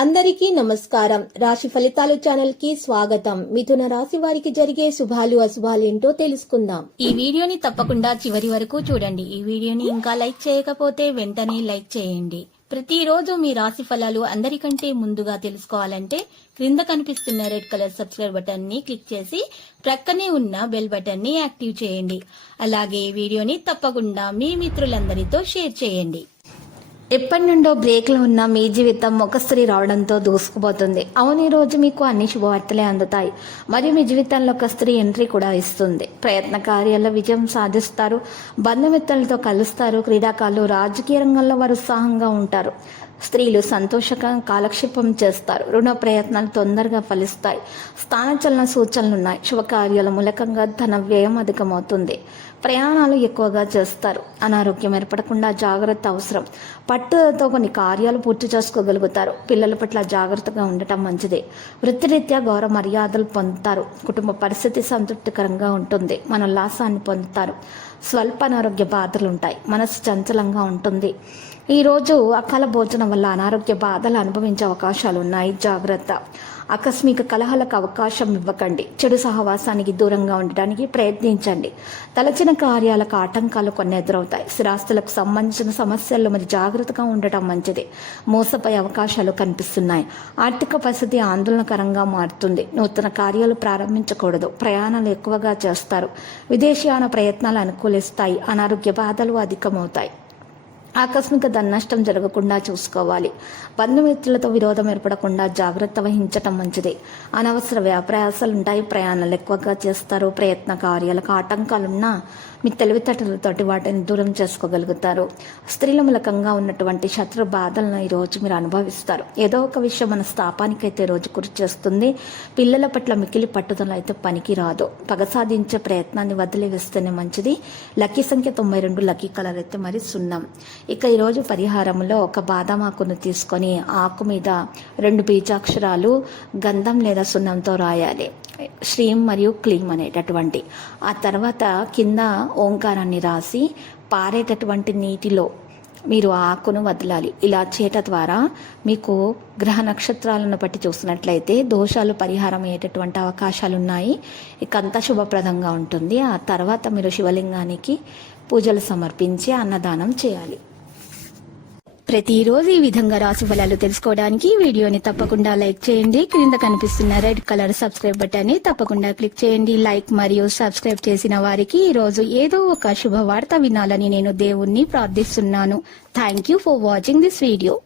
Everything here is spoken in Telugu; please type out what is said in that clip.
అందరికీ నమస్కారం. రాశి ఫలితాలు ఛానల్ కి స్వాగతం. మిథున రాశి వారికి జరిగే శుభాలు అశుభాలు ఏంటో తెలుసుకుందాం. ఈ వీడియోని తప్పకుండా చివరి వరకు చూడండి. ఈ వీడియోని ఇంకా లైక్ చేయకపోతే వెంటనే లైక్ చేయండి. ప్రతిరోజు మీ రాశి ఫలాలు అందరికంటే ముందుగా తెలుసుకోవాలంటే క్రింద కనిపిస్తున్న రెడ్ కలర్ సబ్స్క్రైబ్ బటన్ ని క్లిక్ చేసి ప్రక్కనే ఉన్న బెల్ బటన్ ని యాక్టివ్ చేయండి. అలాగే ఈ వీడియోని తప్పకుండా మీ మిత్రులందరితో షేర్ చేయండి. ఎప్పటి నుండో బ్రేక్లో ఉన్న మీ జీవితం ఒక స్త్రీ రావడంతో దూసుకుపోతుంది. అవును, ఈ రోజు మీకు అన్ని శుభవార్తలే అందుతాయి. మరియు మీ జీవితంలో ఒక స్త్రీ ఎంట్రీ కూడా ఇస్తుంది. ప్రయత్న కార్యాల్లో విజయం సాధిస్తారు. బంధుమిత్రులతో కలుస్తారు. క్రీడాకారులు, రాజకీయ రంగంలో వారు ఉత్సాహంగా ఉంటారు. స్త్రీలు సంతోషంగా కాలక్షేపం చేస్తారు. రుణ ప్రయత్నాలు తొందరగా ఫలిస్తాయి. స్థానచలన సూచనలున్నాయి. శుభకార్యాల మూలకంగా ధన వ్యయం అధికమవుతుంది. ప్రయాణాలు ఎక్కువగా చేస్తారు. అనారోగ్యం ఏర్పడకుండా జాగ్రత్త అవసరం. పట్టుదలతో కొన్ని కార్యాలు పూర్తి చేసుకోగలుగుతారు. పిల్లల పట్ల జాగ్రత్తగా ఉండటం మంచిది. వృత్తిరీత్యా గౌరవ మర్యాదలు పొందుతారు. కుటుంబ పరిస్థితి సంతృప్తికరంగా ఉంటుంది. మనోల్లాసాన్ని పొందుతారు. స్వల్ప అనారోగ్య బాధలు ఉంటాయి. మనసు చంచలంగా ఉంటుంది. ఈరోజు అకాల భోజనం వల్ల అనారోగ్య బాధలు అనుభవించే అవకాశాలు ఉన్నాయి. జాగ్రత్త. ఆకస్మిక కలహాలకు అవకాశం ఇవ్వకండి. చెడు సహవాసానికి దూరంగా ఉండటానికి ప్రయత్నించండి. తలచిన కార్యాలకు ఆటంకాలు కొన్ని ఎదురవుతాయి. స్థిరాస్తులకు సంబంధించిన సమస్యల్లో మరి జాగ్రత్తగా ఉండటం మంచిది. మోసపోయే అవకాశాలు కనిపిస్తున్నాయి. ఆర్థిక పరిస్థితి ఆందోళనకరంగా మారుతుంది. నూతన కార్యాలు ప్రారంభించకూడదు. ప్రయాణాలు ఎక్కువగా చేస్తారు. విదేశీయాన ప్రయత్నాలు అనుకూలిస్తాయి. అనారోగ్య బాధలు అధికమవుతాయి. ఆకస్మిక ధననష్టం జరగకుండా చూసుకోవాలి. బంధుమిత్రులతో విరోధం ఏర్పడకుండా జాగ్రత్త వహించటం మంచిది. అనవసర వ్యాప్రయాసాలుంటాయి. ప్రయాణాలు ఎక్కువగా చేస్తారు. ప్రయత్న కార్యాలకు ఆటంకాలున్నా మీ తెలివితేటలతోటి వాటిని దూరం చేసుకోగలుగుతారు. స్త్రీల మూలకంగా ఉన్నటువంటి శత్రు బాధలను ఈరోజు మీరు అనుభవిస్తారు. ఏదో ఒక విషయం మన స్థాపానికైతే రోజు కృషి చేస్తుంది. పిల్లల పట్ల మికిలి పట్టుదల అయితే పనికి రాదు. పగ సాధించే ప్రయత్నాన్ని వదిలివేస్తేనే మంచిది. లక్కీ సంఖ్య 92. లక్కీ కలర్ అయితే మరి 0. ఇక ఈరోజు పరిహారంలో ఒక బాదాం ఆకును తీసుకొని ఆకు మీద 2 బీజాక్షరాలు గంధం లేదా సున్నంతో రాయాలి. శ్రీం మరియు క్లీం అనేటటువంటి. ఆ తర్వాత కింద ఓంకారాన్ని రాసి పారేటటువంటి నీటిలో మీరు ఆకును వదలాలి. ఇలా చేయటం ద్వారా మీకు గ్రహ నక్షత్రాలను బట్టి చూసినట్లయితే దోషాలు పరిహారం అయ్యేటటువంటి అవకాశాలున్నాయి. ఇక అంతా శుభప్రదంగా ఉంటుంది. ఆ తర్వాత మీరు శివలింగానికి పూజలు సమర్పించి అన్నదానం చేయాలి. ప్రతిరోజు ఈ విధంగా రాశి ఫలాలు తెలుసుకోవడానికి వీడియోని తప్పకుండా లైక్ చేయండి. క్రింద కనిపిస్తున్న రెడ్ కలర్ సబ్స్క్రైబ్ బటన్ ని తప్పకుండా క్లిక్ చేయండి. లైక్ మరియు సబ్స్క్రైబ్ చేసిన వారికి ఈ రోజు ఏదో ఒక శుభవార్త వినాలని నేను దేవుణ్ణి ప్రార్థిస్తున్నాను. Thank you for watching this video.